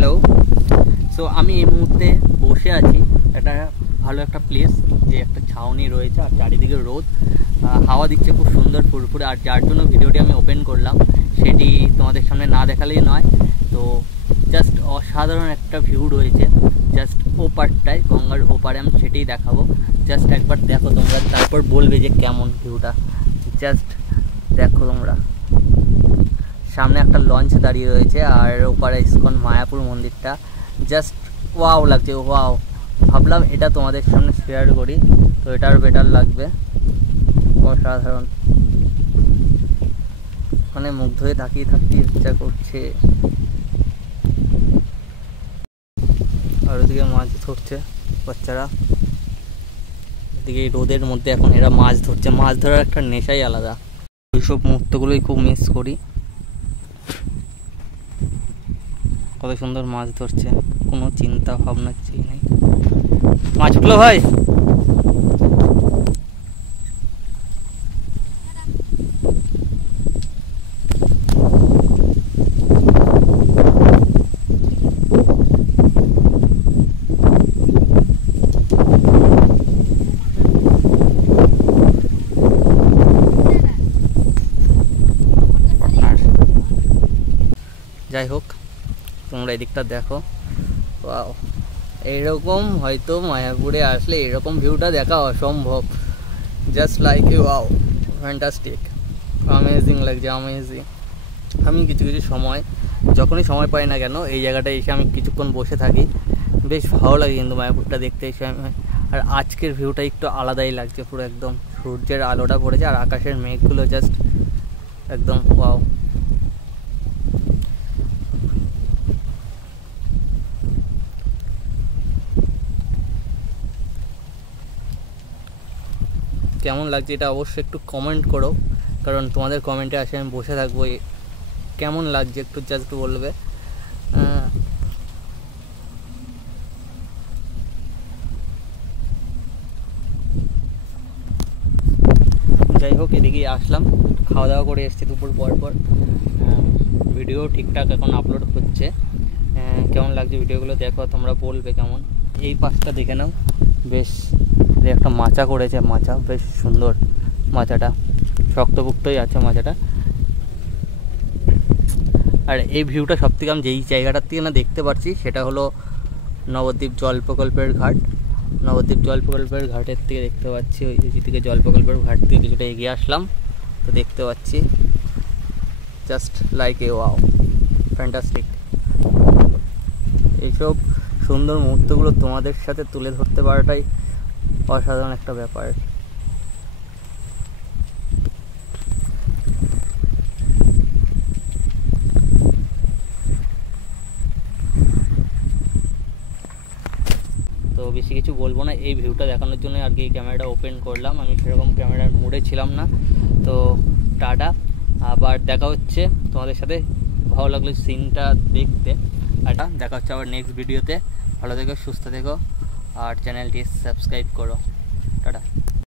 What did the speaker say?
Hello. So আমি এই মুহূর্তে বসে আছি একটা ভালো একটা প্লেস, যে একটা ছাউনি রয়েছে আর চারিদিকে রোদ, হাওয়া দিচ্ছে খুব সুন্দর ফুরফুরে। আর যার জন্য ভিডিওটি আমি ওপেন করলাম সেটি তোমাদের সামনে না দেখালেই নয়। তো জাস্ট অসাধারণ একটা ভিউ রয়েছে জাস্ট ওপারটায়, গঙ্গার ওপারে, আমি সেটাই দেখাবো। জাস্ট একবার দেখো তোমরা, তারপর বলবে যে কেমন ভিউটা। জাস্ট দেখো তোমরা, সামনে একটা লঞ্চ দাঁড়িয়ে রয়েছে আর ওপারে ইসকন মায়াপুর মন্দিরটা। জাস্ট ওয়াও লাগছে, ওয়াও। ভাবলাম এটা তোমাদের সামনে শেয়ার করি, তো এটার বেটার লাগবে। অসাধারণ, ওখানে মুগ্ধ হয়ে তাকিয়ে থাকতে ইচ্ছা করছে। আর ওদিকে মাছ ধরছে বাচ্চারা, এদিকে রোদের মধ্যে এখন এরা মাছ ধরছে। মাছ ধরার একটা নেশাই আলাদা। ওইসব মুহূর্তগুলোই খুব মিস করি। কত সুন্দর মাছ ধরছে, কোনো চিন্তা ভাবনা কিছুই নেই। মাছ উঠলো ভাই। যাই হোক, তোমরা এদিকটা দেখো। ওয়াও, এইরকম হয়তো মায়াপুরে আসলে এরকম ভিউটা দেখা অসম্ভব। Just like wow, fantastic, amazing লাগছে, অ্যামেজিং। আমি কিছু কিছু সময়, যখনই সময় পাই না কেন, এই জায়গাটায় এসে আমি কিছুক্ষণ বসে থাকি। বেশ ভালো লাগে কিন্তু মায়াপুরটা দেখতে এসে। আর আজকের ভিউটা একটু আলাদাই লাগছে, পুরো একদম সূর্যের আলোটা পড়েছে আর আকাশের মেঘগুলো জাস্ট একদম ওয়াও। কেমন লাগছে এটা অবশ্যই একটু কমেন্ট করো, কারণ তোমাদের কমেন্টে আসে আমি বসে থাকবো। কেমন লাগছে একটু জাস্ট বলবে। যাই হোক, এদিকেই আসলাম, খাওয়া দাওয়া করে এসেছি দুপুর পর। ভিডিও ঠিকঠাক এখন আপলোড হচ্ছে। কেমন লাগছে ভিডিওগুলো দেখো, তোমরা বলবে কেমন। এই পাশটা দেখে নাও, বেশ একটা মাচা করেছে, মাচা বেশ সুন্দর। মাচাটা শক্তপুক্তই আছে মাচাটা। আর এই ভিউটা সব থেকে আমি যেই জায়গাটার থেকে না দেখতে পাচ্ছি সেটা হলো নবদ্বীপ জল প্রকল্পের ঘাট। নবদ্বীপ জল প্রকল্পের ঘাটের থেকে দেখতে পাচ্ছি, ওই দিকে জল প্রকল্পের ঘাট থেকে কিছুটা এগিয়ে আসলাম তো দেখতে পাচ্ছি। Just like a wow, fantastic. এইসব সুন্দর মুহূর্তগুলো তোমাদের সাথে তুলে ধরতে পারাটাই অসাধারণ একটা ব্যাপার। তো বেশি কিছু বলবো না, এই ভিউটা দেখানোর জন্য আর কি এই ক্যামেরাটা ওপেন করলাম। আমি সেরকম ক্যামেরার মুডে ছিলাম না। তো টাটা, আবার দেখা হচ্ছে তোমাদের সাথে। ভালো লাগলো সিনটা দেখতে। আর দেখা হচ্ছে আবার নেক্সট ভিডিওতে। ভালো থেকো, সুস্থ থেকো, আর চ্যানেলটি সাবস্ক্রাইব করো।